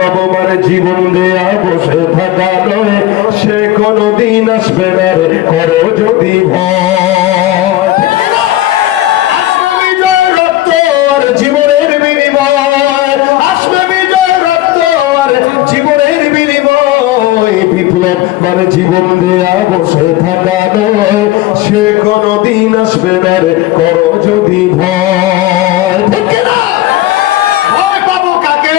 আমার জীবন দেয়া বসে থাকা নয়, সে কোনদিন আসবে না রে, করো যদি ভয়। আসবে বিজয় রক্ত আর জীবনের বিনিময়, আসবে বিজয় রক্ত আর জীবনের বিনিময়। বিপ্লব মানে জীবন দেয়া বসে থাকা নয়, সে কোনদিন আসবে না রে, করো যদি ভয়। ঠিক না? ভয় পাবো কাকে?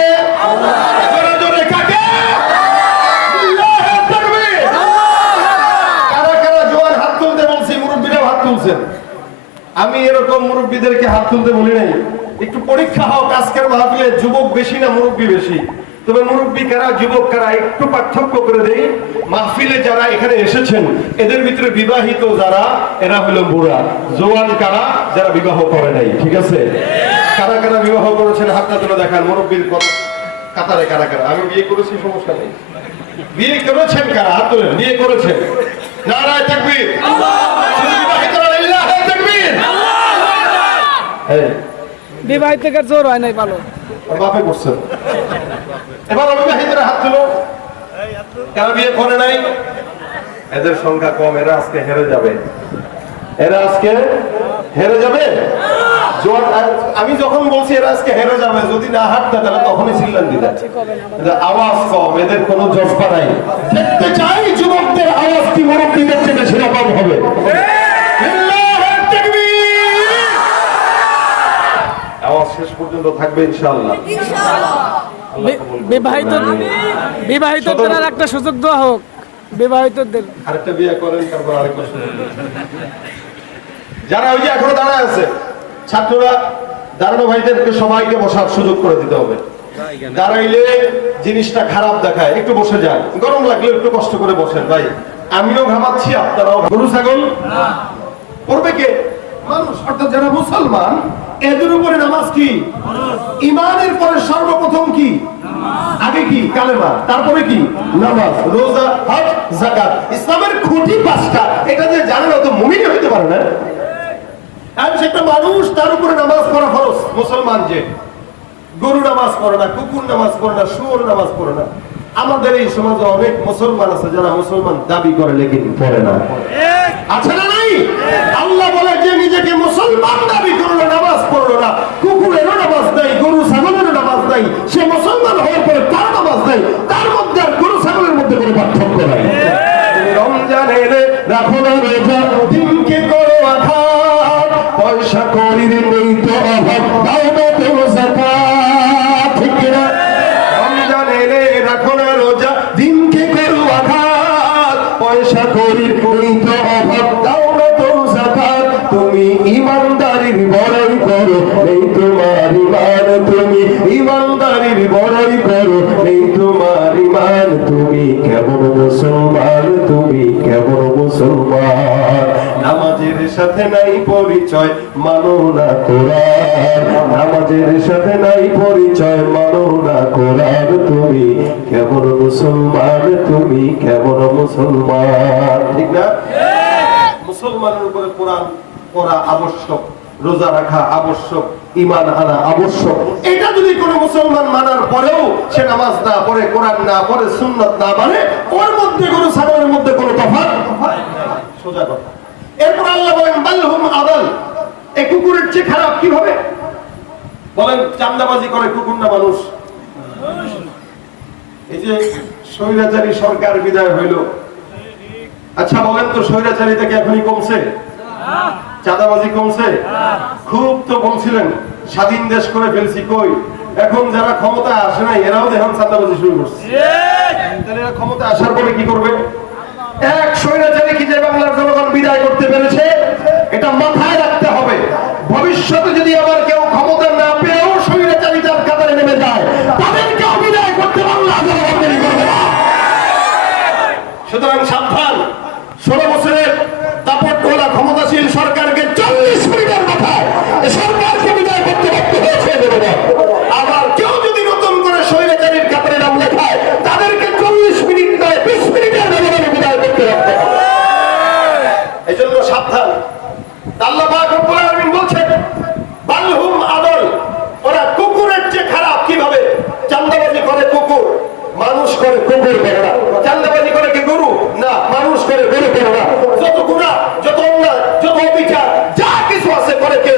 আমি এরকম মুরব্বীদেরকে হাত তুলতে বলি নাই। একটু পরীক্ষা হোক আজকের মাহফিলে, যুবক বেশি না মুরব্বী বেশি? তবে মুরব্বী কারা যুবক কারা একটু পার্থক্য করে দেই। মাহফিলে যারা এখানে এসেছেন এদের ভিতরে বিবাহিত যারা, এরা হলো বুড়া। জোয়ান কারা? যারা বিবাহ করে নাই। ঠিক আছে? কারা কারা বিবাহ করেছেন হাতটা তুলে দেখান মুরব্বীর কাতারে। কারা কারা? আমি বিয়ে করেছি, সমস্যা নেই। বিয়ে করেছেন কারা? হাত তোলেন। বিয়ে করেছেন? নারায়ে তাকবীর। বিবাহিত জোর হয় নাই ভালো। বাপে করছেন। এবার অবিবাহিতরা হাত তুলো। কারা বিয়ে করে নাই? এদের সংখ্যা কম, এরা আজকে হেরে যাবে। এরা আজকে হেরে যাবে। আমি যখন বলছি এরা আজকে হেরে যাবে, যদি না হাঁটতে তাহলে তখনই চিল্লান দিতেন। আওয়াজ কম, এদের কোনো জজবা নাই। দেখতে চাই যুবকদের আওয়াজ কি মুরব্বীদের থেকে সেরকম হবে। আওয়াজ শেষ পর্যন্ত থাকবে ইনশাআল্লাহ। বিবাহিতদের একটা সুযোগ দেওয়া হোক। বিবাহিতদের আরেকটা বিয়ে করেন, তারপর আরেকটা সুযোগ। যারা ওই যে এখনো দাঁড়ায় আছে ছাত্ররা, দাঁড়ানো ভাইদেরকে সবাইকে বসার সুযোগ করে দিতে হবে। দাঁড়াইলে জিনিসটা খারাপ দেখায়, একটু বসে যান। গরম লাগলে একটু কষ্ট করে বসেন ভাই। আমিও ঘামাচ্ছি, আপনারাও। গরু ছাগল পড়বে কে? মানুষ, অর্থাৎ যারা মুসলমান এদের উপরে নামাজ কি? ইমানের পরে সর্বপ্রথম কি? আগে কি? কালেমা, তারপরে কি? নামাজ, রোজা, হজ, যাকাত। ইসলামের খুঁটি পাঁচটা। এটা যে জানে না তো মুমিন হইতে পারে না। আর সেটা মানুষ, তার উপরে নামাজ পড়া ফরজ। মুসলমান যে গরু নামাজ পড়ে না, কুকুর নামাজ পড়ে না, শুয়োর নামাজ পড়ে না। আমাদের এই সমাজে অনেক মুসলমান আছে যারা মুসলমান দাবি করে লেকিন পড়ে না। আছে না নাই? আল্লাহ বলে যে নিজেকে মুসলমান দাবি করলো, নামাজ পড়লো না, কুকুরেরও নামাজ নাই, গরু ছাগলেরও নামাজ নাই, সে মুসলমান হওয়ার পরে তার নামাজ নাই। তার মধ্যে আর গরু ছাগলের মধ্যে কোনো পার্থক্য নাই। রমজানের রাখো না রোজা, দিনকে করো আঘাত, পয়সা করির নেই তো অভাব, দাও না তো যাকাত। ঠিক না? রমজানের রাখো না রোজা, দিনকে করো আঘাত, পয়সা করির নেই তো অভাব, দাও না তো যাকাত। তুমি ইমানদারির বড়াই করো, নেই তোমার ইমান। তুমি ইমানদারির বড়াই করো, নেই তোমার ইমান। তুমি কেমন মুসলমান? তুমি কেমন মুসলমান? নামাজের সাথে নাই পরিচয়, মানো না কোরআন। নামাজের সাথে নাই পরিচয়, মানো না কোরআন। তুমি কেমন মুসলমান? তুমি কেমন মুসলমান? ঠিক না? মুসলমানের উপরে কোরআন পড়া আবশ্যক, রোজা রাখা আবশ্যক, ঈমান আনা আবশ্যক। এটা যদি কোনো মুসলমান মানার পরেও সে নামাজ না পড়ে, কোরআন না পড়ে, সুন্নাত না মানে, ওর মধ্যে কোনো ছাগলের মধ্যে কোনো তফাৎ সোজা কথা। এরপর আল্লাহ বলেন বালহুম আদাল, এই কুকুরের চেয়ে খারাপ কিভাবে? বলেন চান্দাবাজি করে কুকুর না মানুষ? এই যে স্বৈরাচারী সরকার বিদায় হইল, আচ্ছা বলেন তো স্বৈরাচারীটা কি এখনই কমছে? চাঁদাবাজি কমছে? খুব তো বলছিলেন স্বাধীন দেশ করে ফেলছি, কই? এখন যারা ক্ষমতা আসে নাই এরাও দেখুন চাঁদাবাজি শুরু করছে। তাহলে এরা ক্ষমতা আসার পরে কি করবে? এক স্বৈরাচারী কি যে বাংলার জনগণ বিদায় করতে পেরেছে, এটা মাথায় রাখতে হবে। ভবিষ্যতে যদি আবার কেউ ক্ষমতা না পেয়েও স্বৈরাচারিতার কাতারে নেমে যায়, তাদেরকে বিদায় করতে বাংলা জনগণ দেরি করবে না। সুতরাং সাবধান। 16 বছরের দাপটওয়ালা ক্ষমতাশীল সরকারকে 40 মিনিটের মাথায় সরকারকে বিদায় করতে বাধ্য হয়েছে। আবার কেউ যদি নতুন করে স্বৈরাচারীর কাতারে নাম লেখায়, তাদেরকে 40 মিনিট নয় 20 মিনিটের ব্যবধানে বিদায় করতে হবে। এই জন্য সাবধান। আল্লাহ পাক রব্বুল আলামিন বলছেন বালহুম আদল, ওরা কুকুরের চেয়ে খারাপ কিভাবে? করে কুকুর করে না। চাঁদাবাজি করে কি গরু? না, মানুষ করে গরু করে না। যত গুনাহ, যত অন্যায়, যত অবিচার, যা কিছু আছে করে কে?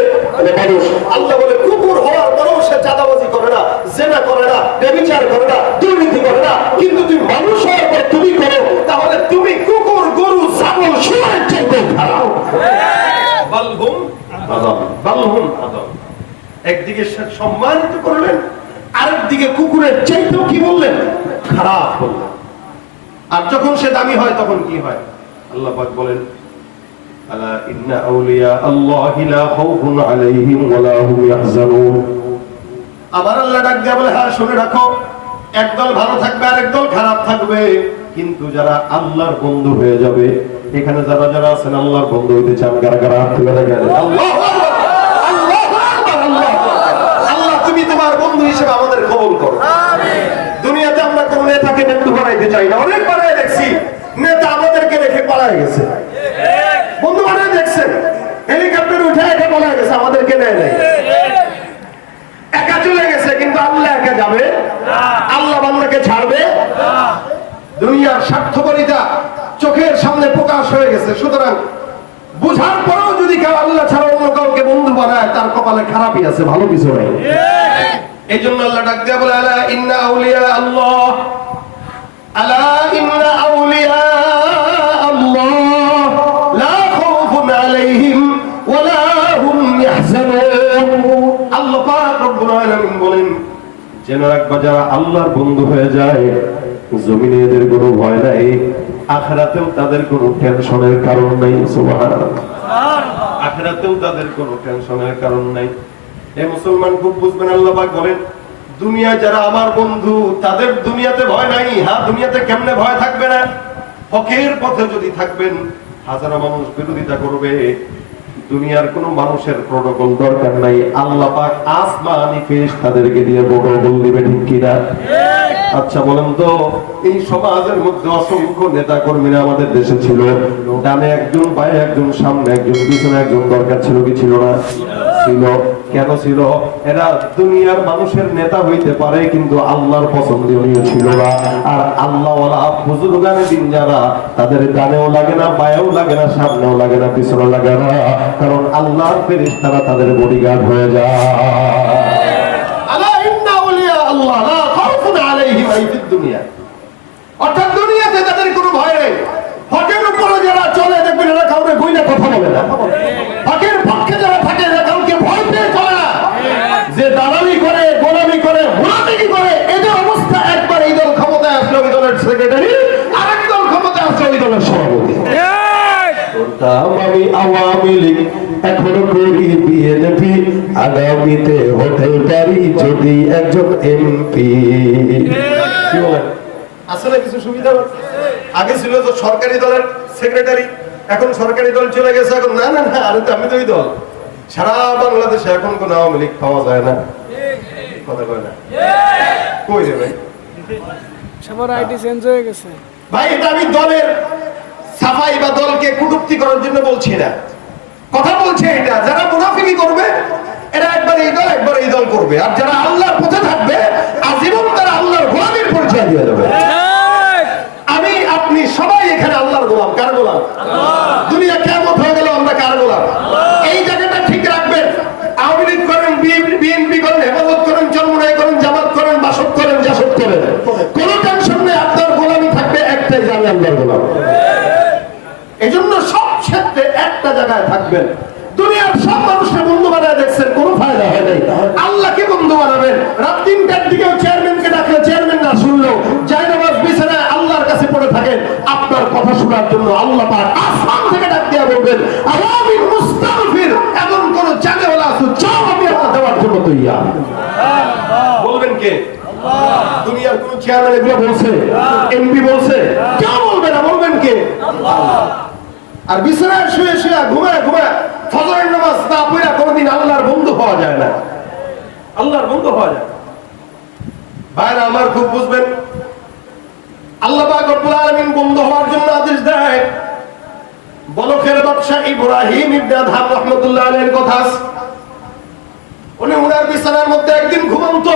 মানুষ। আল্লাহ বলে কুকুর হওয়ার পরেও সে চাঁদাবাজি করে না, জেনা করে না, ব্যভিচার করে না, দুর্নীতি করে না। কিন্তু তুমি মানুষ হওয়ার পর তুমি করো, তাহলে তুমি কুকুর, গরু, ছাগল, শুয়োরের চাইতে খারাপ। বালহুম আদম, বালহুম আদম। একদিকে সম্মানিত করলেন, আরেকদিকে কুকুরের চাইতেও কি বললেন? খারাপ বললেন। আর যখন সে দামি হয় তখন কি হয়? আল্লাহ পাক বলেন, আলা ইন্না আউলিয়া আল্লাহি লা খাউফুন আলাইহিম ওয়া লা হুম ইয়াহজানুন। আমার আল্লাহ ডাক দেয়া বলে, হ্যাঁ শুনে রাখো, একদল ভালো থাকবে আর একদল খারাপ থাকবে, কিন্তু যারা আল্লাহর বন্ধু হয়ে যাবে, এখানে যারা যারা আছেন আল্লাহর বন্ধু হইতে চান, কারা কারা হাত তুলে দেখেন। আল্লাহু আকবার, আল্লাহু আকবার, আল্লাহু আকবার। আল্লাহ তুমি তোমার বন্ধু হিসেবে আমাদের কবুল করো। আমিন। দুনিয়াতে আমরা কোন নেতাকে বন্ধু বানাইতে চাই না। অনেক বানায় দেখছি, নেতা আমাদেরকে রেখে পালায় গেছে। বন্ধু বানায় দেখছেন, হেলিকপ্টার উঠে একা পালায় গেছে, আমাদেরকে নেয় নাই। একা চলে গেছে, কিন্তু আল্লাহ একা যাবে? আল্লাহ বান্দাকে ছাড়বে? দুনিয়ার স্বার্থপরিতা চোখের সামনে প্রকাশ হয়ে গেছে। সুতরাং বুঝার পরেও যদি কেউ আল্লাহ ছাড়া অন্য কাউকে বন্ধু বানায়, তার কপালে খারাপই আছে, ভালো কিছু নাই। এই জন্য আল্লাহ ডাক দেয়া বলে, আলা ইন্না আউলিয়া আল্লাহ, আলা ইন্না আউলিয়া আল্লাহ লা খাউফুন আলাইহিম ওয়া লা হুম ইয়াহজানুন। আল্লাহ পাক রব্বুল আলামিন বলেন, জেনে রাখবা যারা আল্লাহর বন্ধু হয়ে যায়, জমিনে এদের কোনো ভয় নাই, আখিরাতেও তাদের কোনো টেনশনের কারণ নাই। সুবহানাল্লাহ। আখিরাতেও তাদের কোনো টেনশনের কারণ নাই। এই মুসলমান খুব বুঝবেন, আল্লাহ পাক বলেন, দুনিয়ায় যারা আমার বন্ধু, তাদের দুনিয়াতে ভয় নাই। হ্যাঁ, দুনিয়াতে কেমনে ভয় থাকবে না? হকের পথে যদি থাকবেন, হাজারো মানুষ বিরোধিতা করবে, দুনিয়ার কোন মানুষের প্রটোকল দরকার নাই। আল্লাহ পাক আসমানি ফেরেশতাদেরকে দিয়ে প্রটোকল দিবে, ঠিক কিনা? আচ্ছা বলেন তো, এই সমাজের মধ্যে অসংখ্য নেতা কর্মীরা আমাদের দেশে ছিল, ডানে একজন, বায়ে একজন, সামনে একজন, পিছনে একজন, দরকার ছিল কি ছিল না? ছিল। কেন ছিল? এরা দুনিয়ার মানুষের নেতা হইতে পারে, কিন্তু আল্লাহর পছন্দনীয় ছিল না। আর আল্লাহওয়ালা বুজুর্গানে দিন যারা, তাদের ডানেও লাগে না, বায়েও লাগে না, সামনেও লাগে না, পিছনেও লাগে না, কারণ আল্লাহর ফেরেশতারা তাদের বডিগার্ড হয়ে যায়। আলা ইন্না আউলিয়া আল্লাহ লা খাউফুন আলাইহিম ফিদ দুনিয়া। অর্থাৎ দুনিয়াতে তাদের কোনো ভয় নেই। হকের উপরে যারা চলে, দেখবেন এরা কাউকে কইলে কথা বলে না। হকের পক্ষে যারা থাকে, এরা কাউকে ভয় পেয়ে চলে না। যে দালালি করে, গোলামি করে, মুনাফিকি করে, এদের অবস্থা একবার এই দল ক্ষমতায় আসলে ওই দলের সেক্রেটারি, আরেক দল ক্ষমতায় আসলে ওই দলের সভাপতি। আমি আওয়ামী লীগ, এখনো করি বিএনপি, আগামীতে হতে পারি যদি একজন এমপি। কি বলেন? আসলে কিছু সুবিধা আগে ছিল তো সরকারি দলের সেক্রেটারি, এখন সরকারি দল চলে গেছে, এখন না না না, আরে তো আমি তো ওই দল। সারা বাংলাদেশে এখন কোন আওয়ামী লীগ পাওয়া যায় না, কথা কয় না, কই রে ভাই? সবার আইডি চেঞ্জ হয়ে গেছে ভাই। এটা আমি দলের সাফাই বা দলকে কটূক্তি করার জন্য বলছি না, কথা বলছে এটা যারা মুনাফিকি করবে, এরা একবার এই দল একবার এই দল করবে, আর যারা আল্লাহর পথে থাকবে আজীবন তারা আল্লাহর গোলামের পরিচয় দিয়ে দেবে। আমি আপনি সবাই এখানে আল্লাহর গোলাম। কার গোলাম? দুনিয়া কিয়ামত হয়ে গেল আমরা কার গোলাম? এই জায়গাটা ঠিক রাখবেন। আওয়ামী লীগ করেন, বিএনপি করেন, হেফাজত করেন, চরমুনাই করেন, জামাত করেন, বাসদ করেন, জাসদ করেন, কোন টেনশন নেই, আপনার গোলামি থাকবে একটাই, যে আমি আল্লাহর গোলাম। এই জন্য সব ক্ষেত্রে একটা জায়গায় থাকবেন। দুনিয়ার সব মানুষকে বন্ধু বানায় দেখছেন, কোনো ফায়দা হয় নাই। আল্লাহকে বন্ধু বানাবেন। রাত 3টার দিকেও চেয়ারম্যানকে ডাকলে চেয়ারম্যান না শুনলো, জায়নামাজ বিছানায় আল্লাহর কাছে পড়ে থাকেন, আপনার কথা শোনার জন্য আল্লাহ পাক আসমান থেকে ডাক দিয়া বলবেন, আওয়ামিন মুস্তাগফির, এমন কোন জানেওয়ালা আছে, চাও আমি আপনার দেওয়ার জন্য তৈয়ার। বলবেন কে? আল্লাহ। দুনিয়ার কোন চেয়ারম্যান এগুলো বলছে? এমপি বলছে? কেউ বলবে না, বলবেন কে? আল্লাহ। আর বিছানায় শুয়ে শুয়ে ঘুমায় ঘুমায় ফজরের নামাজ না পড়া কোনদিন আল্লাহর বন্ধু হওয়া যায় না, আল্লাহর বন্ধু হওয়া যায়। ভাইরা আমার খুব বুঝবেন, আল্লাহ পাক রব্বুল আলামিন বন্ধু হওয়ার জন্য আদেশ দেয়। বলখের বাদশা ইব্রাহিম ইবনে আদহাম রাহমাতুল্লাহ আলাইহির কথা, উনি উনার বিছানার মধ্যে একদিন ঘুমন্ত,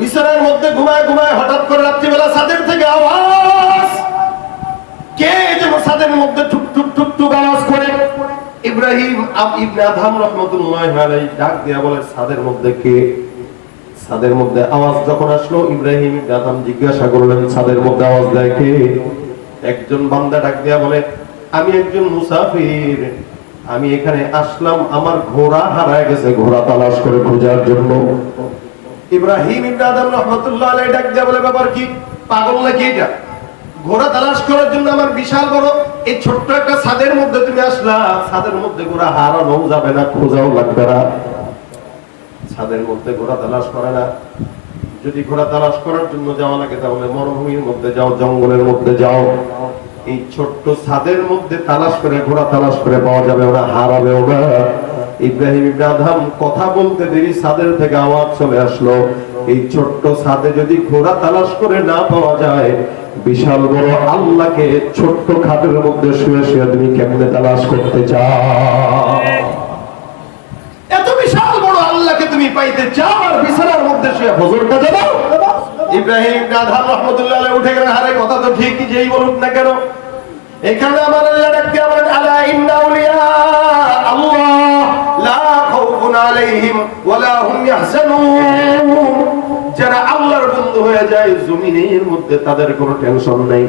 বিছানার মধ্যে ঘুমায় ঘুমায় হঠাৎ করে রাত্রিবেলা ছাদের থেকে আওয়াজ, কে যেন ছাদের মধ্যে ঠুক ঠুক ঠুক ঠুক আওয়াজ করে। ইব্রাহিম ইবনে আদহাম রাহমাতুল্লাহি আলাইহি ডাক দিয়া বলে, ছাদের মধ্যে কে? ছাদের মধ্যে আওয়াজ যখন আসলো, ইব্রাহিম ইবনে আদহাম জিজ্ঞাসা করলেন, ছাদের মধ্যে আওয়াজ দেয় কে? একজন বান্দা ডাক দিয়া বলে, আমি একজন মুসাফির, আমি এখানে আসলাম, আমার ঘোড়া হারায় গেছে, ঘোড়া তালাশ করে খোঁজার জন্য। ইব্রাহিম ইবনে আদহাম রাহমাতুল্লাহি আলাইহি ডাক দিয়া বলে, ব্যাপার কি? পাগল নাকি এটা? ঘোড়া তালাশ করার জন্য আমার বিশাল বড় এই ছোট্ট একটা ছাদের মধ্যে তুমি আসলা, ছাদের মধ্যে ঘোড়া হারানো যাবে না, খোঁজাও লাগবে না। ছাদের মধ্যে ঘোড়া তালাশ করে না। যদি ঘোড়া তালাশ করার জন্য যাওয়া লাগে তাহলে মরুভূমির মধ্যে যাও, জঙ্গলের মধ্যে যাও। এই ছোট্ট ছাদের মধ্যে তালাশ করে ঘোড়া তালাশ করে পাওয়া যাবে, ওরা হারাবেও না। ইব্রাহিম ইবনে আদহাম কথা বলতে দেরি ছাদের থেকে আওয়াজ চলে আসলো, এই ছোট্ট ছাদে যদি ঘোড়া তালাশ করে না পাওয়া যায়, বিশাল বড় আল্লাহকে ছোট্ট খাটের মধ্যে শুয়ে শুয়ে তুমি কেমনে তালাশ করতে চাও? এত বিশাল বড় আল্লাহকে তুমি পাইতে চাও আর বিছানার মধ্যে শুয়ে ফজর কাজে দাও? ইব্রাহিম ইবনে আদহাম রাহমাতুল্লাহি আলাইহি উঠে গেলেন, আরে কথা তো ঠিকই, যেই বলুক না কেন। এখানে আমার আল্লাহ ডাকতে বলেন, আলা ইন্না আউলিয়া আল্লাহ লা খাউফুন আলাইহিম ওয়ালা হুম ইয়াহজানুন। যারা আল্লাহর বন্ধু হয়ে যায় জমিনের মধ্যে তাদের কোনো টেনশন নাই।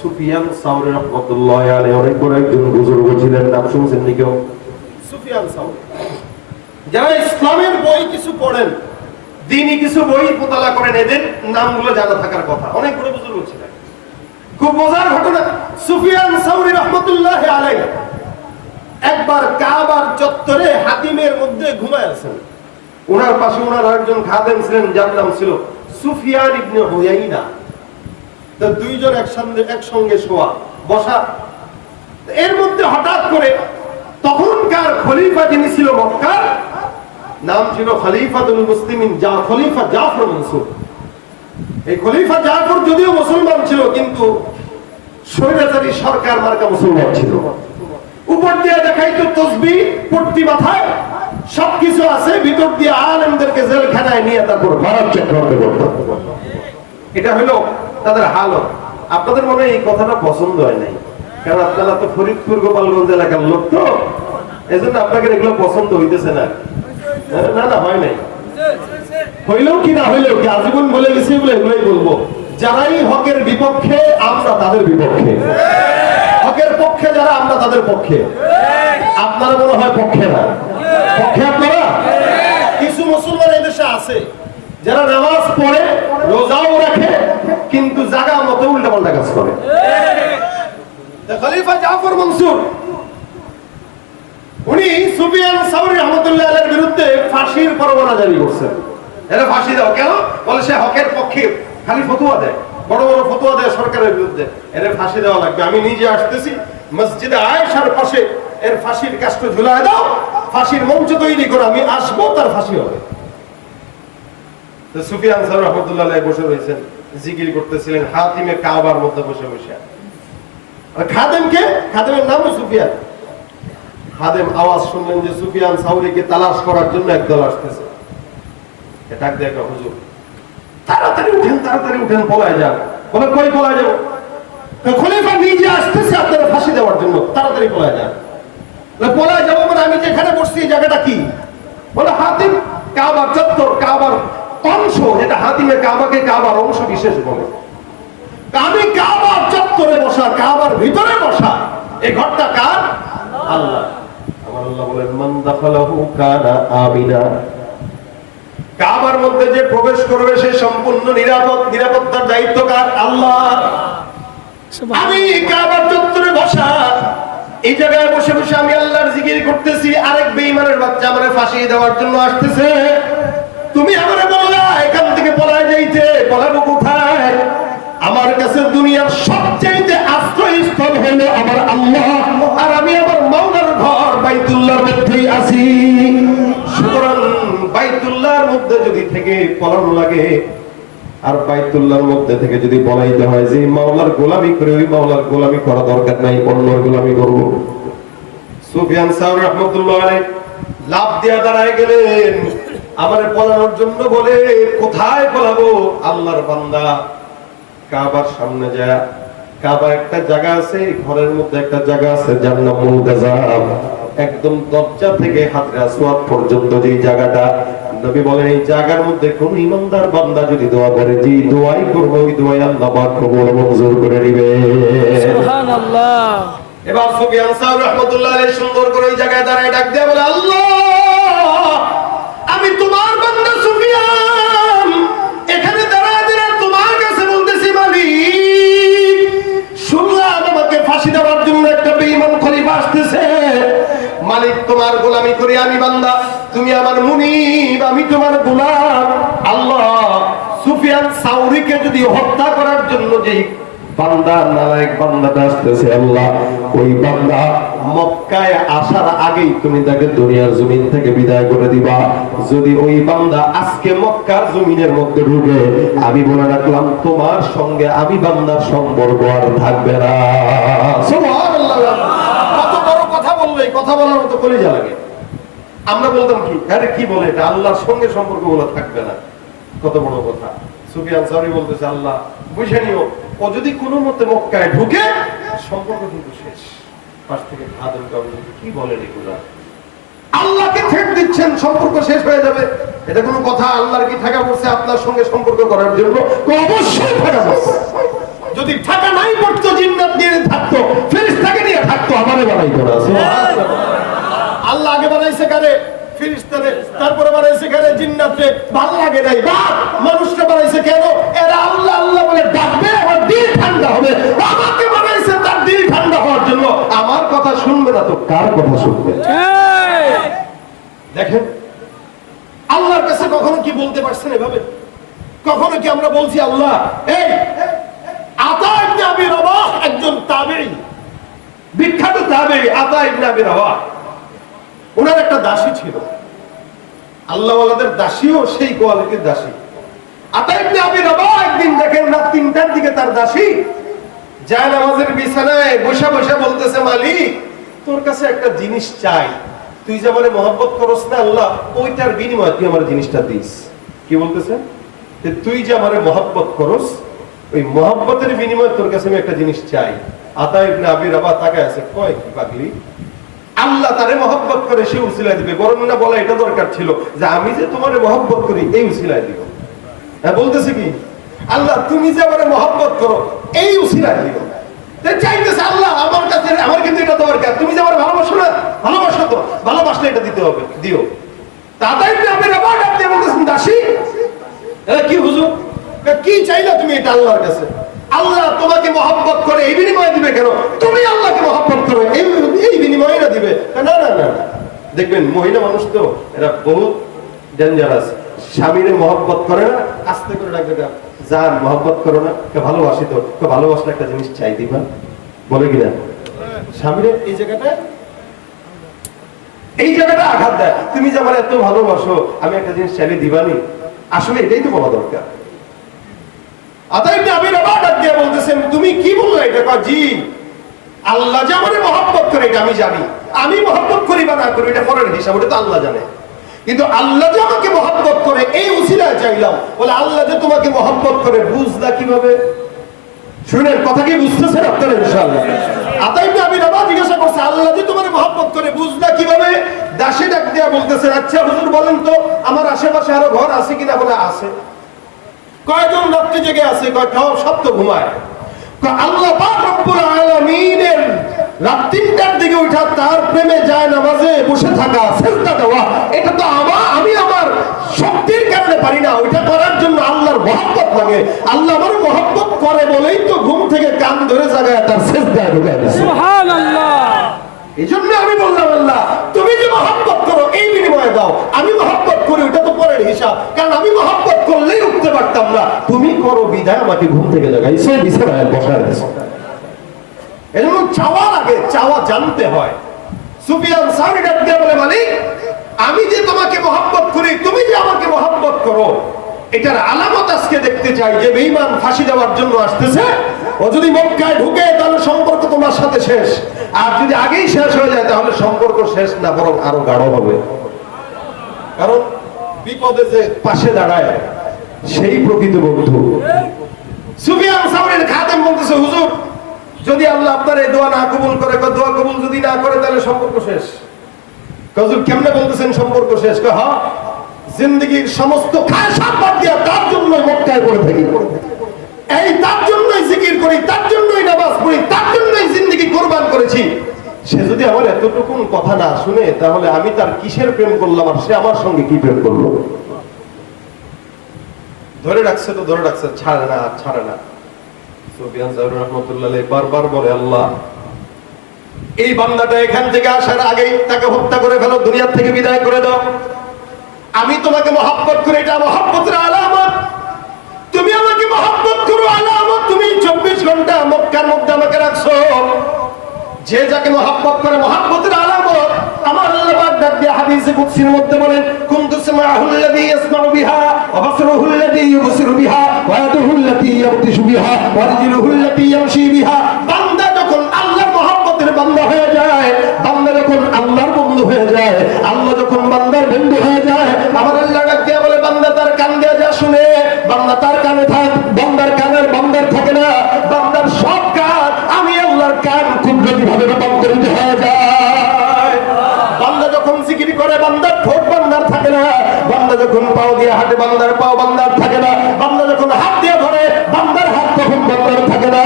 সুফিয়ান সাওরী রাহমাতুল্লাহি আলাইহি অনেক বড় একজন বুজুর্গ ছিলেন, নাম শুনছেন নি কেউ? সুফিয়ান সাওরী। যারা ইসলামের বই কিছু পড়েন, দ্বীনি কিছু বই মোতালা করেন, এদের নামগুলো জানা থাকার কথা। অনেক বড় বুজুর্গ ছিলেন, খুব মজার ঘটনা। সুফিয়ান সাওরী রাহমাতুল্লাহি আলাইহি একবার কাবার চত্বরে হাতিমের মধ্যে ঘুমায় আছেন। ওনার পাশে ওনার একজন খাদেম ছিলেন, যার নাম ছিল সুফিয়ান ইবনে হুয়াইনা। তো দুইজন একসঙ্গে শোয়া বসা। এর মধ্যে হঠাৎ করে তখনকার খলিফা যিনি ছিল মক্কার, নাম ছিল খলিফাতুল মুসলিমিন, খলিফা জাফর মনসুর। এই খলিফা জাফর যদিও মুসলমান ছিল, কিন্তু স্বৈরাচারী সরকার মার্কা মুসলমান ছিল। উপর দিয়ে দেখাইতো তসবিহ, পট্টি মাথায় সবকিছু আছে, ভিতর দিয়ে আলেমদেরকে জেলখানায় নিয়ে তারপর ভারত চক্রান্ত করত। এটা হলো তাদের হালত। আপনাদের মনে হয় এই কথাটা পছন্দ হয় নাই, কারণ আপনারা তো ফরিদপুর গোপালগঞ্জ এলাকার লোক, তো এই জন্য আপনাকে এগুলো পছন্দ হইতেছে না। না না, হয় নাই। হইলেও কি না হইলেও কি, আজীবন বলে গেছি বলে এগুলোই বলবো। যারাই হকের বিপক্ষে আমরা তাদের বিপক্ষে, হকের পক্ষে যারা আমরা তাদের পক্ষে। আপনারা মনে হয় পক্ষে না, পক্ষে আপনারা। কিছু মুসলমান এই দেশে আছে যারা নামাজ পড়ে, রোজাও রাখে, কিন্তু জায়গা মতো উল্টা পাল্টা কাজ করে। খলিফা জাফর মনসুর উনি সুফিয়ান সাওরী রাহমাতুল্লাহি আলাইহির বিরুদ্ধে ফাঁসির পরোয়ানা জারি করছেন। এরা ফাঁসি দাও কেন? বলে সে হকের পক্ষে, খালি ফতোয়া দেয়, বড় বড় ফতোয়া দেয় সরকারের বিরুদ্ধে, এর ফাঁসি দেওয়া লাগবে। আমি নিজে আসতেছি, মসজিদে আয়েশার পাশে এর ফাঁসির কাষ্ট ঝুলায় দাও, ফাঁসির মঞ্চ তৈরি করে আমি আসবো, তার ফাঁসি হবে। তো সুফিয়ান সাওরী রাহমাতুল্লাহি আলাইহি বসে রয়েছেন, জিকির করতেছিলেন হাতিমে কাবার মধ্যে বসে বসে। আর খাদেমকে, খাদেমের নাম সুফিয়ান। খাদেম আওয়াজ শুনলেন যে সুফিয়ান সাওরীকে তালাশ করার জন্য একদল আসতেছে। ডাক দেয়, হুজুর তাড়াতাড়ি উঠেন, তাড়াতাড়ি উঠেন, পলায় যান। বলে কই পলায় যাবো? খলিফা নিজে আসতেছে আপনারা ফাঁসি দেওয়ার জন্য, তাড়াতাড়ি পলায় যান। পলায় যাবো মানে আমি যেখানে বসছি এই জায়গাটা কি? বলে হাতিম কাবার চত্বর, কাবার অংশ, যেটা হাতিমে কাবাকে কাবার অংশ বিশেষ বলে। আমি কাবার চত্বরে বসা, কাবার ভিতরে বসা, এই ঘরটা কার? আল্লাহ। আমার আল্লাহ বলেন, মান দাখালাহু কানা আমিনা। কাবার মধ্যে যে প্রবেশ করবে সে সম্পূর্ণ নিরাপদ, নিরাপত্তার দায়িত্ব কার? আল্লাহ। আমি কাবার চত্বরে বসা, এই জায়গায় বসে বসে আমি আল্লাহর জিকির করতেছি, আরেক বেঈমানের বাচ্চা আমারে ফাঁসি দেওয়ার জন্য আসতেছে। তুমি আমারে বললা এখান থেকে পলায় যাইতে, পলাবো কোথায়? আমার কাছে দুনিয়ার সবচেয়ে আশ্রয়স্থল হলো আমার আল্লাহ, আর আমি আমার মাওলার ঘর বাইতুল্লাহর মধ্যেই আছি। সুতরাং বাইতুল্লাহর মধ্যে যদি থেকে পলানো লাগে, আর বাইতুল্লাহর মধ্যে থেকে যদি পলাইতে হয়, যে মাওলার গোলামি করে ওই মাওলার গোলামি করা দরকার নাই, অন্যর গোলামি করব। সুফিয়ান সাওরী রাহমাতুল্লাহি আলাইহি লাফ দিয়া দাঁড়ায় গেলেন, আমারে পলানোর জন্য বলে, কোথায় পলাবো? আল্লাহর বান্দা কাবার সামনে যায়। কাবা একটা জায়গা আছে, ঘরের মধ্যে একটা জায়গা আছে যার নাম মুলতাজাম। একদম দরজা থেকে হাজরা আসওয়াদ পর্যন্ত যে জায়গাটা, নবী বলেন এই জায়গার মধ্যে কোন ইমানদার বান্দা যদি দোয়া করে, যে দোয়াই করবে ওই দোয়াই আল্লাহ পাক কবুল ও মঞ্জুর করে নেবে। সুবহানাল্লাহ। এবার সুফিয়ান সাওরী রাহমাতুল্লাহ আলাইহি সুন্দর করে ওই জায়গায় দাঁড়ায় ডাক দিয়ে বলে, আল্লাহ আমি তোমার বান্দা সুফিয়ান, এখানে দাঁড়ায় দাঁড়ায় তোমার কাছে বলতেছি, মালিক শুনলাম আমাকে ফাঁসি দেওয়ার জন্য একটা বেঈমান খলিফা আসতেছে। মালিক তোমার গোলামি করি আমি বান্দা, তুমি আমার মুনিব, আমি তোমার গোলাম। আল্লাহ সুফিয়ান সাওরীকে যদি হত্যা করার জন্য যেই বান্দা নালায়েক বান্দাটা আসতেছে, আল্লাহ ওই বান্দা মক্কায় আসার আগেই তুমি তাকে দুনিয়ার জমিন থেকে বিদায় করে দিবা। যদি ওই বান্দা আজকে মক্কার জমিনের মধ্যে ঢুকে, আমি বলে রাখলাম তোমার সঙ্গে আমি বান্দার সম্পর্ক আর থাকবে না। সুবহানাল্লাহ। কত বড় কথা বললে, কথা বলার মতো কলিজা লাগে। আমরা বলতাম কি, আরে কি বলে এটা, আল্লাহর সঙ্গে সম্পর্ক গুলো থাকবে না। কত বড় কথা। সুফিয়ান সাওরী বলতেছে, আল্লাহ বুঝে নিও, ও যদি কোনো মতে মক্কায় ঢুকে সম্পর্ক কিন্তু শেষ। পাশ থেকে আদম কাবুল কি বলেন এগুলা? আল্লাহকে থ্রেট দিচ্ছেন সম্পর্ক শেষ হয়ে যাবে, এটা কোনো কথা? আল্লাহর কি ঠাকা পড়ছে আপনার সঙ্গে সম্পর্ক করার জন্য? অবশ্যই ঠাকা পড়ছে। যদি ঠাকা নাই পড়তো, জিন্নাত নিয়ে থাকতো, ফেরেশতাকে নিয়ে থাকতো, আমারে বানাইতো না। আল্লাহ আগে বানাইছে কারে? ফেরেশতারে, তারপরে বানাইছে কারে? জিন্নাতে। ভালো লাগে নাই বা মানুষটা বানাইছে কেন? এরা আল্লাহ আল্লাহ বলে ডাকবে, আমার দিল ঠান্ডা হবে। আমাকে বানাইছে তার দিল ঠান্ডা হওয়ার জন্য। আমার কথা শুনবে না তো কার কথা শুনবে? দেখেন আল্লাহর কাছে কখনো কি বলতে পারছেন এভাবে? কখনো কি আমরা বলছি আল্লাহ এই আতা ইবনে আবি রাবাহ একজন তাবেঈ, বিখ্যাত তাবেঈ আতা ইবনে আবি রাবাহ, ওনার একটা দাসী ছিল। আল্লাহ ওয়ালাদের দাসীও সেই কোয়ালিটির দাসী। আতা ইবনে আবি রাবাহ একদিন দেখেন রাত ৩টার দিকে তার দাসী যায় নামাজের বিছানায় বসে বসে বলতেছে, মালিক তোর কাছে একটা জিনিস চাই, তুই যে আমারে মহব্বত করস না আল্লাহ, ওইটার বিনিময়ে তুই আমার জিনিসটা দিস। কি বলতেছে? তুই যে আমারে মহব্বত করস, ওই মহব্বতের বিনিময়ে তোর কাছে আমি একটা জিনিস চাই। আতা ইবনে আবি রাবাহ তাকায় আছে, কয় কি পাগলি, আল্লাহ তারে মহব্বত করে সে উসিলা দিবে, বরং না বলা এটা দরকার ছিল যে আমি যে তোমারে মহব্বত করি এই উসিলায় দিও। হ্যাঁ বলতেছে কি, আল্লাহ তুমি যে আমারে মহব্বত করো এই উসিলায় দিও। চাইতেছে আল্লাহ আমার কাছে, আমার কিন্তু এটা দরকার, তুমি যে আমার ভালোবাসো না, ভালোবাসো তো, ভালোবাসলে এটা দিতে হবে, দিও। তাই আপনি ডাক দিয়ে বলতেছেন, দাসী কি হুজুর কি চাইলা তুমি এটা আল্লাহর কাছে? আল্লাহ তোমাকে মহব্বত করে এই বিনিময়ে দিবে কেন? তুমি আল্লাহকে মহব্বত করো এই বিনিময়ে না দিবে? না না না, দেখবেন মহিলা মানুষ তো এরা বহুত ডেঞ্জারাস। স্বামীরে মহব্বত করে না, আস্তে করে ডাকবে, যান মহব্বত করো না, ভালোবাসি তো, ভালোবাসলে একটা জিনিস চাই দিবা, বলে কিনা? স্বামীরে এই জায়গাটা আঘাত দেয়, তুমি যে আমার এত ভালোবাসো আমি একটা জিনিস চাইলে দিবানি, আসলে এটাই তো বলা দরকার। বলতেছেন তুমি কি বললে এটা? জি আল্লাহ যে আমারে মহব্বত করে এটা আমি জানি, আমি মহব্বত করি বা না করি এটা পরের হিসাব, ওটা তো আল্লাহ জানে। কিন্তু আল্লাহ যে আমাকে মহব্বত করে এই উসিলায় চাইলাম। বলে আল্লাহ যে তোমাকে মহব্বত করে বুঝলা কিভাবে? শুনেন কথা কি বুঝতেছেন আপনারা? ইনশাআল্লাহ আতা ইবনে আবি রাবাহ জিজ্ঞাসা করছে, আল্লাহ যে তোমাকে মহব্বত করে বুঝলা কিভাবে? দাসী ডাক দিয়া বলতেছেন, আচ্ছা হুজুর বলেন তো আমার আশেপাশে আরো ঘর আছে কিনা? বলে আছে। কয়জন রাত্রি জেগে আছে? সব তো ঘুমায়। আল্লাহ পাক রব্বুল আলামিনের রাত ৩টার দিকে উঠা তার প্রেমে যায় নামাজে বসে থাকা, সিজদা দেওয়া, এটা তো আমি আমার শক্তির কারণে পারি না, ওইটা করার জন্য আল্লাহর মহব্বত লাগে। আল্লাহ আমার মহব্বত করে বলেই তো ঘুম থেকে কান ধরে জায়গায় তার সিজদায় ঢুকায় দিয়েছে। সুবহানাল্লাহ। এই জন্য আমি বললাম আল্লাহ তুমি যে মহব্বত করো এই বিনিময়ে দাও, আমি মহব্বত করি ওটা তো পরের হিসাব, কারণ আমি মহব্বত করলেই উঠতে পারতাম না, তুমি করো বিদায় আমাকে ঘুম থেকে জাগাইছো, বিছানায় বসায় দিয়েছো। এজন্য চাওয়ার আগে চাওয়া জানতে হয়। সুফিয়ান সাওরী ডাক দিয়ে বলে, মালিক আমি যে তোমাকে মহব্বত করি, তুমি যে আমাকে মহব্বত করো, এটার আলামত আজকে দেখতে চাই। যে বেঈমান ফাঁসি দেওয়ার জন্য আসতেছে, ও যদি মক্কায় ঢুকে তাহলে সম্পর্ক তোমার সাথে শেষ, আর যদি আগেই শেষ হয়ে যায় তাহলে সম্পর্ক শেষ না বরং আরো গাঢ় হবে। কারণ বিপদে যে পাশে দাঁড়ায় সেই প্রকৃত বন্ধু। সুফিয়ান সাওরীর খাদেম বলতেছে, হুজুর যদি আল্লাহ আপনার এই দোয়া না কবুল করে, দোয়া কবুল যদি না করে তাহলে সম্পর্ক শেষ। হুজুর কেমনে বলতেছেন সম্পর্ক শেষ? হ্যাঁ, জিন্দগির সমস্ত খায়সাত বাদ দিয়া তার জন্য মক্কায় পড়ে থাকি, এই তার জন্যই জিকির করি, তার জন্যই নামাজ পড়ি, তার জন্যই জিন্দগি কোরবান করেছি। সে যদি আমার এতটুকু কথা না শুনে তাহলে আমি তার কিসের প্রেম করলাম আর সে আমার সঙ্গে কি প্রেম করলো? ধরে রাখছে তো ধরে রাখছে, ছাড়ে না ছাড়ে না। সুফিয়ান সাওরী রাহমাতুল্লাহ আলাইহি বারবার বলে, আল্লাহ এই বান্দাটা এখান থেকে আসার আগেই তাকে হত্যা করে ফেলো, দুনিয়া থেকে বিদায় করে দাও। আমি তোমাকে মহব্বত করি, এটা মহব্বতের আলামত। তুমি আমাকে মহব্বত করো, আলামত। তুমি 24 ঘন্টা মক্কার মধ্যে আমাকে রাখছো। যে যাকে মহব্বত করে মহব্বতের আলামত। আমার আল্লাহ পাক ডাক দিয়ে হাদিসে কুদসির মধ্যে বলেন, কুনতু সামাউল্লাযী ইয়াসমাউ বিহা ওয়া বাসরুহুল্লাযী ইউবসিরু বিহা ওয়া ইয়াদুহুল্লাতী ইয়াবতিশু বিহা ওয়া রিজলুহুল্লাতী ইয়ামশি বিহা। বান্দা যখন আল্লাহর মহব্বতের বান্দা হয়ে যায়, বান্দা যখন আল্লাহর বন্ধু হয়ে যায়, আল্লাহ যখন বান্দার বন্ধু হয়ে যায়, আমার আল্লাহ ডাক দিয়ে বলে, বান্দা তার কান দিয়ে যা শুনে, বান্দা তার কানে থাক। বান্দার কানের বান্দার থাকে না, বান্দার সব কান আমি আল্লাহর কান কুদরতি ভাবে রূপান্তরিত হয়ে যায়। বান্দা যখন জিকির করে বান্দার ঠোঁট বান্দার থাকে না, বান্দা যখন পাও দিয়ে হাঁটে বান্দার পাও বান্দার থাকে না, বান্দা যখন হাত দিয়ে ধরে বান্দার হাত তখন বান্দার থাকে না।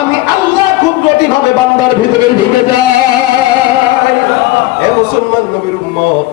আমি আল্লাহ কুদরতি ভাবে বান্দার ভিতরে ঢুকে যাই। এ মুসলমান নবীর উম্মত,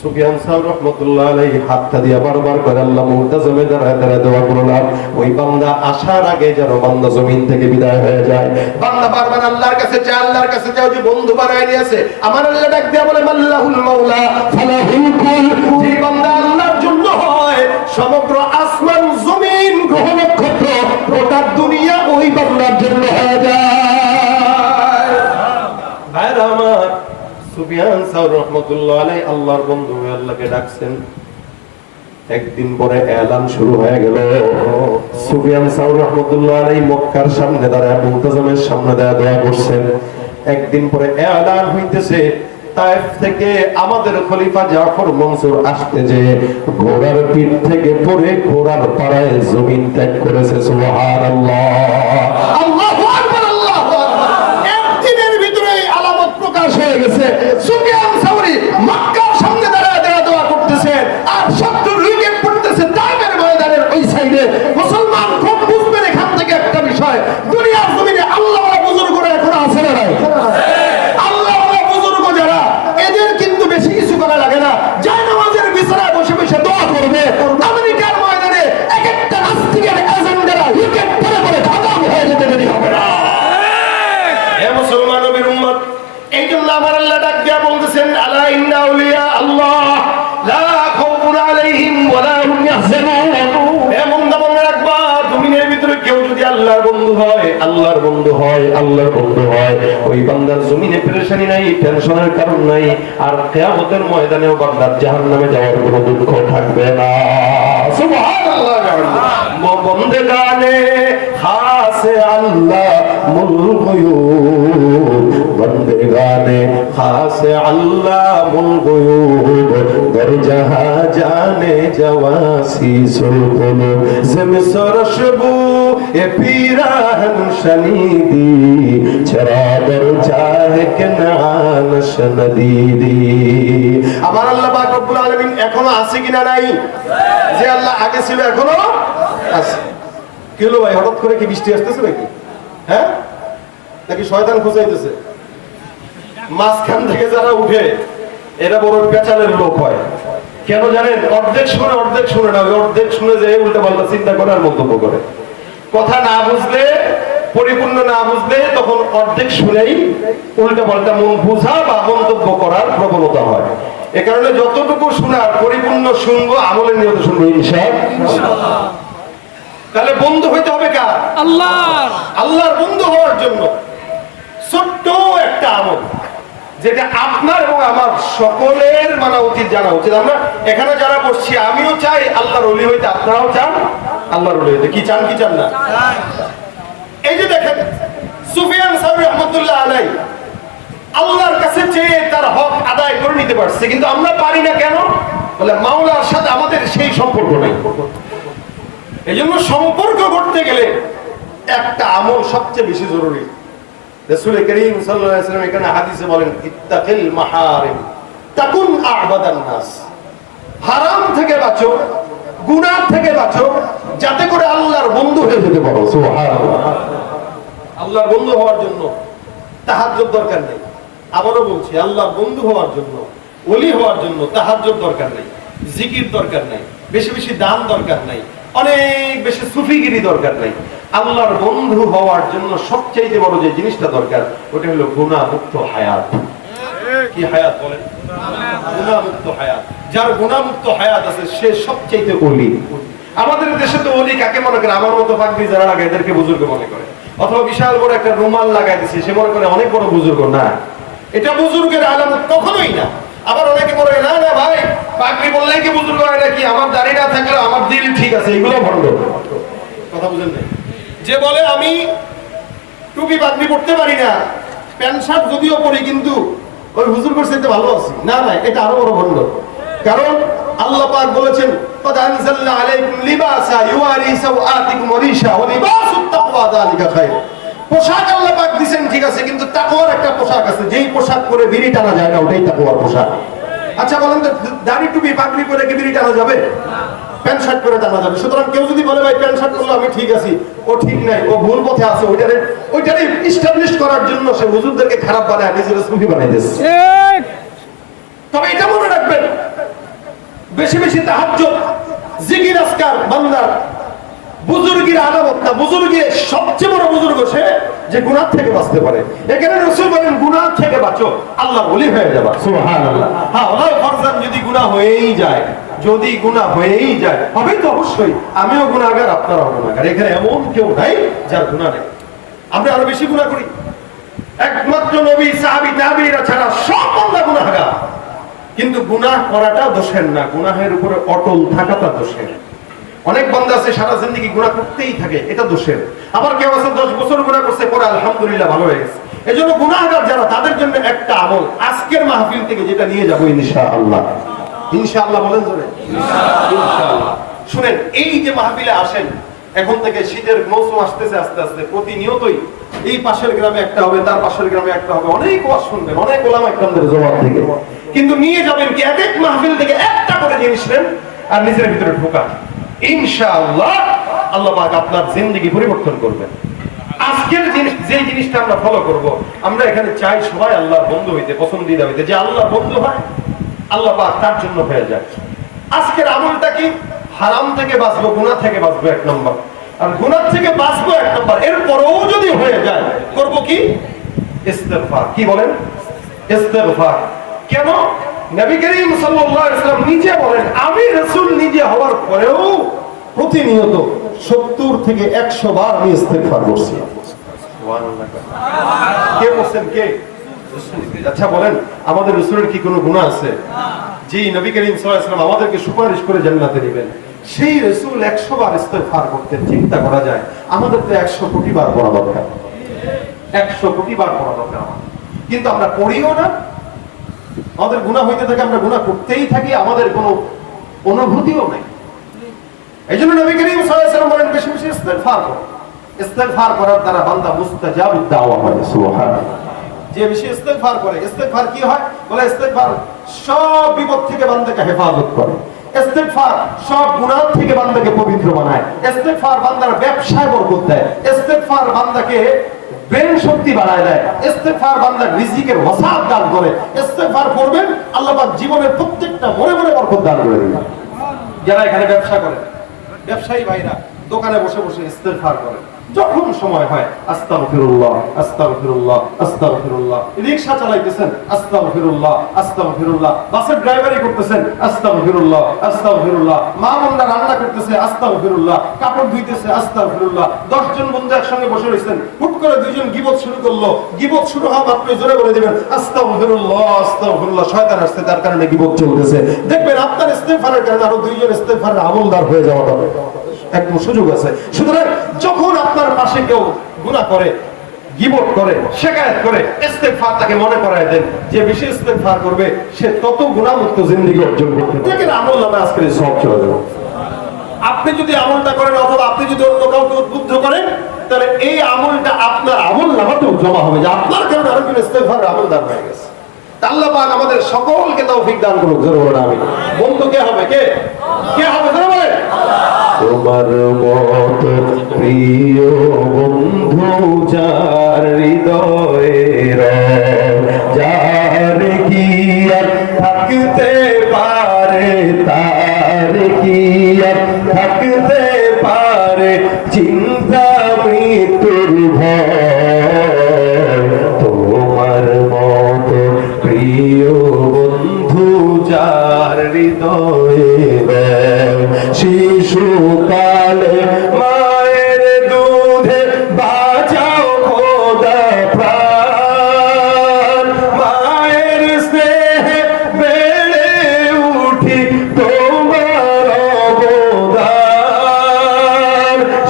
সুফিয়ান সাওরী রাহমাতুল্লাহ আলাইহি হাতটা দিয়ে বারবার করে আল্লাহ মুলতাজিমে দাঁড়ায় দাঁড়ায় দোয়া করলাম, ওই বান্দা আসার আগে যেন বান্দা জমিন থেকে বিদায় হয়ে যায়। বান্দা বারবার আল্লাহর কাছে চায়, আল্লাহর কাছে চায়, যে বন্ধু বানায় নিয়েছে। আমার আল্লাহ ডাক দিয়ে বলে, মাল্লাহুল মাওলা ফালাহুল কুল। যে বান্দা আল্লাহর জন্য হয়, সমগ্র আসমান জমিন গ্রহ নক্ষত্র গোটা দুনিয়া ওই বান্দার জন্য হয়ে যায়। ভাইরা আমার, সুফিয়ান সাওরী রাহমাতুল্লাহ আলাইহি আল্লাহর বন্ধু হয়ে আল্লাহকে ডাকছেন। একদিন পরে এলান শুরু হয়ে গেল। সুফিয়ান সাওরী রাহমাতুল্লাহ আলাইহি মক্কার সামনে দাঁড়ায় মুলতাজিমের সামনে দাঁড়ায় দোয়া করছেন। একদিন পরে এলান হইতেছে, তায়েফ থেকে আমাদের খলিফা জাফর মনসুর আসতে যে ঘোড়ার পিঠ থেকে পড়ে ঘোড়ার পাড়ায় জমিন ত্যাগ করেছে। সুবহানাল্লাহ, আল্লাহু আকবার, আল্লাহু আকবার। একদিনের ভিতরে আলামত প্রকাশ হয়ে গেছে। সুফিয়ান সাওরী মক্কার সামনে দাঁড়ায় দাঁড়ায় দোয়া করতেছে আর শত্রুর উইকেট পড়তেছে তাইফের ময়দানের ওই সাইডে। মুসলমান খুব বুঝবেন এখান থেকে একটা বিষয়, দুনিয়ার জমিনে আল্লাহওয়ালা বুজুর্গরা এখন আছে না নাই? আল্লাহওয়ালা বুজুর্গ যারা, এদের কিন্তু বেশি কিছু করা লাগে না, যায় নামাজের বিছানায় বসে বসে দোয়া করবে। আমেরিকার ময়দানে এক একটা নাস্তিকের এজেন্ডারা উইকেট পড়ে পড়ে খতম হয়ে যেতে দেরি হবে না। হে মুসলমান নবীর উম্মত, এই জন্য আমার আল্লাহ ডাক দিয়া বলতেছেন, আলা ইন্না আউলিয়া আল্লাহ লা খাউফুন আলাইহিম ওয়া লা হুম ইয়াহজানুন। এমন মনে রাখবা, দুনিয়ার ভিতরে কেউ যদি আল্লাহর বন্ধু হয়, আল্লাহর বন্ধু হয়, আল্লাহর বন্ধু হয়, ওই বান্দার জমিনে পেরেশানি নাই, টেনশনের কারণ নাই, আর কিয়ামতের ময়দানেও বান্দার জাহান্নামে যাওয়ার কোনো দুঃখ থাকবে না। সুবহানাল্লাহ। বন্দেগানে খাসে আল্লাহ মুল গুয়ুব, বন্দেগানে খাসে আল্লাহ মুল গুয়ুব, দর জাহা জানে জওয়াসি সুলকুলুব, জম সরশবু এ পিরাহন শনীদি, চরা দর চাহে কেনান শনদীদি। আমার আল্লাহ পাক রব্বুল আলামিন এখনো আছে কিনা নাই? যে আল্লাহ আগে ছিল এখনো আছে। কি হলো ভাই, হঠাৎ করে কি বৃষ্টি আসতেছে নাকি? হ্যাঁ, নাকি শয়তান খুঁজাইতেছে? মাঝখান থেকে যারা উঠে এরা বড় পেঁচালের লোক হয়। কেন জানেন? অর্ধেক শুনে না, অর্ধেক শুনে যে উল্টা পাল্টা চিন্তা করে আর মন্তব্য করে। কথা না বুঝলে, পরিপূর্ণ না বুঝলে তখন অর্ধেক শুনেই উল্টা পাল্টা মন বুঝা বা মন্তব্য করার প্রবণতা হয়। এ কারণে যতটুকু শোনার পরিপূর্ণ শুনবো, আমলের নিয়ত শুনবো ইনশাআল্লাহ। তাহলে বন্ধু হইতে হবে কার? আল্লাহর। আল্লাহর বন্ধু হওয়ার জন্য ছোট্ট একটা আমল, যেটা আপনার এবং আমার সকলের মানা উচিত, জানা উচিত। আমরা এখানে যারা বসছি, আমিও চাই আল্লাহর ওলি হইতে, আপনারাও চান আল্লাহর ওলি হইতে। কি চান কি চান না? এই যে দেখেন, সুফিয়ান সাওরী রাহমাতুল্লাহ আলাইহি আল্লাহর কাছে চেয়ে তার হক আদায় করে নিতে পারছে, কিন্তু আমরা পারি না। কেন? বলে মাওলার সাথে আমাদের সেই সম্পর্ক নাই। এই জন্য সম্পর্ক করতে গেলে একটা আমল সবচেয়ে বেশি জরুরি। রাসূল করিম সাল্লাল্লাহু আলাইহি ওয়াসাল্লাম এখানে হাদিসে বলেন, ইত্তাকিল মাহারিম তাকুন আ'বাদান নাস। হারাম থেকে বাঁচো, গুনাহ থেকে বাঁচো, যাতে করে আল্লাহর বন্ধু হয়ে যেতে পারো। সুবহানাল্লাহ। আল্লাহর বন্ধু হওয়ার জন্য তাহাজ্জুদ দরকার নেই। আবারও বলছি, আল্লাহর বন্ধু হওয়ার জন্য, ওলি হওয়ার জন্য তাহাজ্জুদ দরকার নেই, জিকির দরকার নাই, বেশি বেশি দান দরকার নাই, অনেক বেশি সুফিগিরি দরকার নাই। আল্লাহর বন্ধু হওয়ার জন্য সবচেয়ে বড় যে জিনিসটা দরকার, ওটা হলো গুনাহ মুক্ত হায়াত। কি হায়াত বলেন? গুনাহ মুক্ত হায়াত। যার গুনাহ মুক্ত হায়াত আছে সে সবচেয়ে ওলি। আমাদের দেশে তো ওলি কাকে মনে করে? আমার মতো পাগড়ি যারা লাগায় এদেরকে বুজুর্গ মনে করে, অথবা বিশাল বড় একটা রুমাল লাগাই দিচ্ছে সে মনে করে অনেক বড় বুজুর্গ। না, এটা বুজুর্গের আলামত কখনোই না। আবার অনেকে মনে করে না না ভাই, পাগড়ি বললেই কি বুজুর্গ হয় নাকি? আমার দাড়ি না থাকলে আমার দিল ঠিক আছে, এগুলো ভণ্ড। কথা বুঝেন নাই? যে বলে আমি টুপি পাগড়ি পড়তে পারি না, প্যান্ট শার্ট যদিও পরি কিন্তু ওই হুজুর করছে ভালো আছি, না না, এটা আরো বড় ভণ্ড। কারণ আল্লাহ পাক বলেছেন, قد أنزلنا عليكم لباسا يواري سوآتكم وريشا ولباس التقوى ذلك خير। পোশাক আল্লাহ পাক দিবেন ঠিক আছে, কিন্তু তাকওয়ার একটা পোশাক আছে, যেই পোশাক পরে বিড়ি টানা যায় না, ওটাই তাকওয়ার পোশাক। আচ্ছা বলেন তো, দাড়ি টুপি পাগড়ি পরে কি বিড়ি টানা যাবে? প্যান্ট শার্ট পরে টানা যাবে। সুতরাং কেউ যদি বলে ভাই প্যান্ট শার্ট পরলে আমি ঠিক আছি, ও ঠিক নাই, ও ভুল পথে আছে, ওইটারে এস্টাবলিশ করার জন্য সে হুজুরদেরকে খারাপ বানায়, নিজের সুফি বানাই দিচ্ছে। তবে এটা মনে রাখবেন, বেশি বেশি তাহাজ্জুদ, জিকির, আজকার বান্দার বুজুর্গের আলামত না। বুজুর্গের সবচেয়ে বড় বুজুর্গ সে যে গুনাহ থেকে বাঁচতে পারে। এখানে রাসূল বলেন গুনাহ থেকে বাঁচো, আল্লাহর ওলি হয়ে যাবে। সুবহানাল্লাহ। হ্যাঁ, ওলাই ফরজান যদি গুনাহ হয়েই যায়, যদি গুনাহ হয়েই যায়, হবে তো অবশ্যই আমিও গুনাহগার, আপনারাও গুনাহগার। এখানে এমন কেউ নাই যার গুনাহ নেই। আমরা আরো বেশি গুনাহ করি। একমাত্র নবী, সাহাবী, তাবেঈরা ছাড়া সব বান্দা গুনাহগার। কিন্তু গুনাহ করাটা দোষের না, গুনাহের উপরে অটল থাকাটা দোষের। অনেক বান্দা আছে সারা জিন্দেগি গুনাহ করতেই থাকে, এটা দোষের। আবার কেউ আছে 10 বছর গুনাহ করছে, পরে আলহামদুলিল্লাহ ভালো হয়ে গেছে। এজন্য গুনাহগার যারা, তাদের জন্য একটা আমল আজকের মাহফিল থেকে যেটা নিয়ে যাব ইনশাআল্লাহ। ইনশাআল্লাহ বলেন জোরে, ইনশাআল্লাহ। শুনেন, এই যে মাহফিলে আসেন, এখন থেকে শীতের মৌসুম আসতেছে আস্তে আস্তে, প্রতিনিয়তই এই পাশের গ্রামে একটা হবে, তার পাশের গ্রামে একটা হবে, অনেক ওয়াজ শুনবেন, অনেক ওলামা ইকরামদের জবাব থেকে। কিন্তু নিয়ে যাবেন কি এক এক মাহফিল থেকে একটা করে জিনিস নেন আর নিজের ভিতরে ঢোকান। ইনশাআল্লাহ আল্লাহ পাক আপনার জিন্দেগি পরিবর্তন করবেন। আজকের যে জিনিসটা আমরা ফলো করব, আমরা এখানে চাই সবাই আল্লাহর বন্ধু হইতে, পছন্দিদা হইতে। যে আল্লাহর বন্ধু হয়, আল্লাহ পাক তার জন্য হয়ে যায়। আজকের আমলটা কি? হারাম থেকে বাঁচবো, গুনাহ থেকে বাঁচবো, 1 নম্বর। আর গুনাহ থেকে বাঁচবো 1 নম্বর। এরপরেও যদি হয়ে যায়, করব কি? ইস্তেগফার। কি বলেন? ইস্তেগফার। কেন? নবী করিম সাল্লাল্লাহু আলাইহি ওয়াসাল্লাম নিজে বলেন, আমি রাসূল নিজে হওয়ার পরেও প্রতিনিয়ত 70 থেকে 100 বার আমি ইস্তেগফার করছি। সুবহানাল্লাহ। কে বলেন? কে? আচ্ছা বলেন, আমাদের রাসূলের কি কোনো গুনাহ আছে? জি, নবী করিম সাল্লাল্লাহু আলাইহি ওয়াসাল্লাম আমাদেরকে সুপারিশ করে জান্নাতে নেবেন। সেই রাসূল 100 বার ইস্তেগফার করতেন। চিন্তা করা যায়, আমাদের তো 100 কোটি বার পড়া দরকার, 100 কোটি বার পড়া দরকার। কিন্তু আমরা পড়িও না, আমাদের গুনাহ হইতে থাকে, আমরা গুনাহ করতেই থাকি, আমাদের কোনো অনুভূতিও নাই। এইজন্য নবী করিম সাল্লাল্লাহু আলাইহি ওয়াসাল্লাম বলেন, বেশি বেশি ইস্তেগফার করো। ইস্তেগফার করার দ্বারা বান্দা মুস্তাজাবুদ দাওয়া হয়। সুবহানাল্লাহ। যে বেশি ইস্তেগফার করে, ইস্তেগফার কি হয়? বলে ইস্তেগফার সব বিপদ থেকে বান্দাকে হেফাজত করে। ইস্তেগফার সব গুনাহ থেকে বান্দাকে পবিত্র বানায়। ইস্তেগফার বান্দার ব্যবসায় বরকত দেয়। ইস্তেগফার বান্দাকে ব্রেন শক্তি বাড়ায় দেয়। ইস্তেগফার বান্দার রিজিকের ওয়াসাত দান করে। ইস্তেগফার করবেন, আল্লাহ পাক জীবনের প্রত্যেকটা মনে মনে বরকত দান করে দিবেন। যারা এখানে ব্যবসা করে, ব্যবসায়ী ভাইরা দোকানে বসে বসে ইস্তেগফার করে, যখন সময় হয় আস্তাগফিরুল্লাহ আস্তাগফিরুল্লাহ আস্তাগফিরুল্লাহ। রিকশা চালাইতেছেন, আস্তাগফিরুল্লাহ আস্তাগফিরুল্লাহ। বাসের ড্রাইভারি করতেছেন, আস্তাগফিরুল্লাহ আস্তাগফিরুল্লাহ। মা বোনরা রান্না করতেছে, আস্তাগফিরুল্লাহ। কাপড় ধুইতেছে, আস্তাগফিরুল্লাহ। 10 জন বন্ধু একসঙ্গে বসে রয়েছেন, হুট করে 2 জন গীবত শুরু করলো। গীবত শুরু হওয়া মাত্রই জোরে বলে দিবেন আস্তাগফিরুল্লাহ আস্তাগফিরুল্লাহ। শয়তান আসছে, তার কারণে গীবত চলতেছে। দেখবেন আপনার ইস্তেগফারের কারণে আরো 2 জন ইস্তেগফারের আমলদার হয়ে যাওয়া হবে, একদম সুযোগ আছে। সুতরাং যখন আপনার পাশে কেউ গুনাহ করে, গীবত করে, শিকায়াত করে, ইস্তেগফার তাকে মনে করায় দেন। যে বেশি ইস্তেগফার করবে সে তত গুনাহমুক্ত জিন্দেগি অর্জন করতে পারবে। দেখেন আমল নামে আজকে সব চলে যাবে। আপনি যদি আমলটা করেন অথবা আপনি যদি অন্য কাউকে উদ্বুদ্ধ করেন, তাহলে এই আমলটা আপনার আমল নামাতেও জমা হবে, যে আপনার কারণে আরেকজন ইস্তেগফারের আমলদার হয়ে গেছে। আল্লাহ পাক আমাদের সকলকে তৌফিক দান করুক। জোরে বলুন আমিন। বন্ধু কে হবে? কে হবে? জোরে বলেন। তোমার মত প্রিয় বন্ধু যার হৃদয়ের, যার কি আর থাকতে পারে, তার কি আর থাকতে পারে চিন্তা মৃত্যুর ভয়। তোমার মত প্রিয় বন্ধু যার হৃদয়ের, শিশুকালে মায়ের দুধে বাঁচাও খোদা প্রাণ, মায়ের স্নেহে বেড়ে উঠি তোমার অবদান।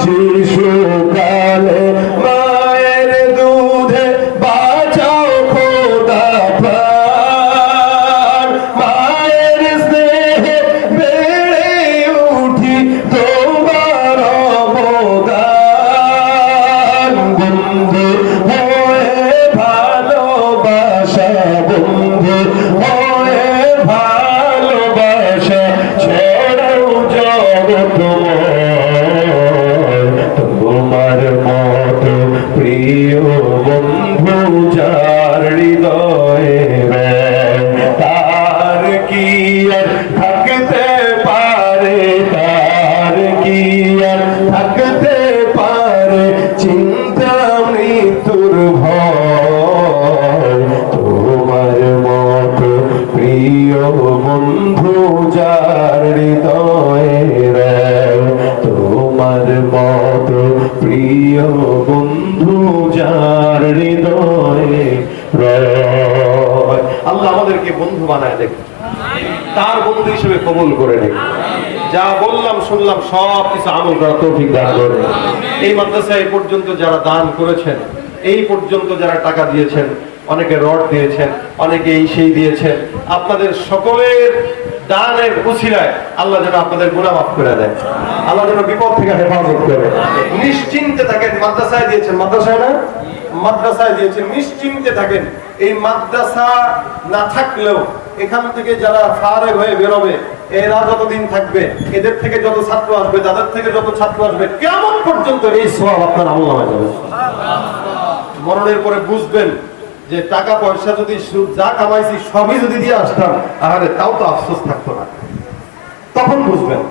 শিশুকালে মায়ের দুধে বাঁচাও খোদা প্রাণ, মায়ের স্নেহে বেড়ে উঠি তোমার অবদান। বন্ধু হয়ে ভালোবাসা, বন্ধু হয়ে ভালোবাসা ছেড়েও জগৎময়। তোমার মত প্রিয় বন্ধু যার হৃদয়ে, তার কি আর থাকতে পারে, তার কি আর থাকতে পারে চিন্তা মৃত্যুর ভয়। তোমার মত প্রিয় বন্ধু যার হৃদয়ে, তোমার মত প্রিয় বন্ধু যার হৃদয়ে। আল্লাহ আমাদেরকে বন্ধু বানায় দেখ, তার বন্ধু হিসেবে কবুল করে নেই। যা বললাম শুনলাম সব কিছু আমল করা তৌফিক দান করে। এই মাদ্রাসায় এই পর্যন্ত যারা দান করেছেন, এই পর্যন্ত যারা টাকা দিয়েছেন, অনেকে রড দিয়েছেন, অনেকে এই সেই দিয়েছেন, আপনাদের সকলের দানের উসিলায় আল্লাহ যেন আপনাদের গুনাহ মাফ করে দেয়, আল্লাহ যেন বিপদ থেকে হেফাজত করে। নিশ্চিন্তে থাকেন, মাদ্রাসায় দিয়েছেন, মাদ্রাসায় না মাদ্রাসায় দিয়েছেন, নিশ্চিন্তে থাকেন। এই মাদ্রাসা না থাকলেও এখান থেকে যারা ফারেগ হয়ে বেরোবে, এরা যতদিন থাকবে, এদের থেকে যত ছাত্র আসবে, তাদের থেকে যত ছাত্র আসবে, কেমন পর্যন্ত এই সওয়াব আপনার আমলনামায় যাবে। মরণের পরে বুঝবেন যে টাকা পয়সা যদি যা কামাইছি সবই যদি দিয়ে আসতাম, আরে তাও তো আফসোস থাকতো না, তখন বুঝবেন।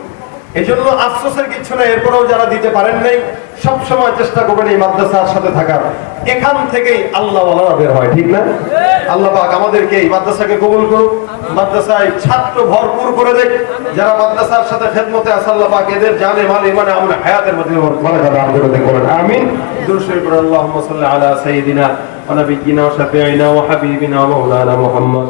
এই জন্য আফসোসের কিছু না। এরপরেও যারা দিতে পারেন নাই, সব সময় চেষ্টা করবেন এই মাদ্রাসার সাথে থাকার। এখান থেকেই আল্লাহ ওয়ালারা বের হয়, ঠিক না? আল্লাহ পাক আমাদেরকে এই মাদ্রাসাকে কবুল করুক, মাদ্রাসায় ছাত্র ভরপুর করে দেখ। যারা মাদ্রাসার সাথে খেদমতে আছে, আল্লাহ পাক এদের জানে মালে মানে আমরা হায়াতের মধ্যে বরকত দান করে দেন, বলেন আমিন। দুরূদ শরীফ পড়ুন। আল্লাহুম্মা সাল্লি আলা সাইয়্যিদিনা ওয়া নাবিয়্যিনা ওয়া শাফিঈনা ওয়া হাবিবিনা ওয়া মাওলানা মুহাম্মদ।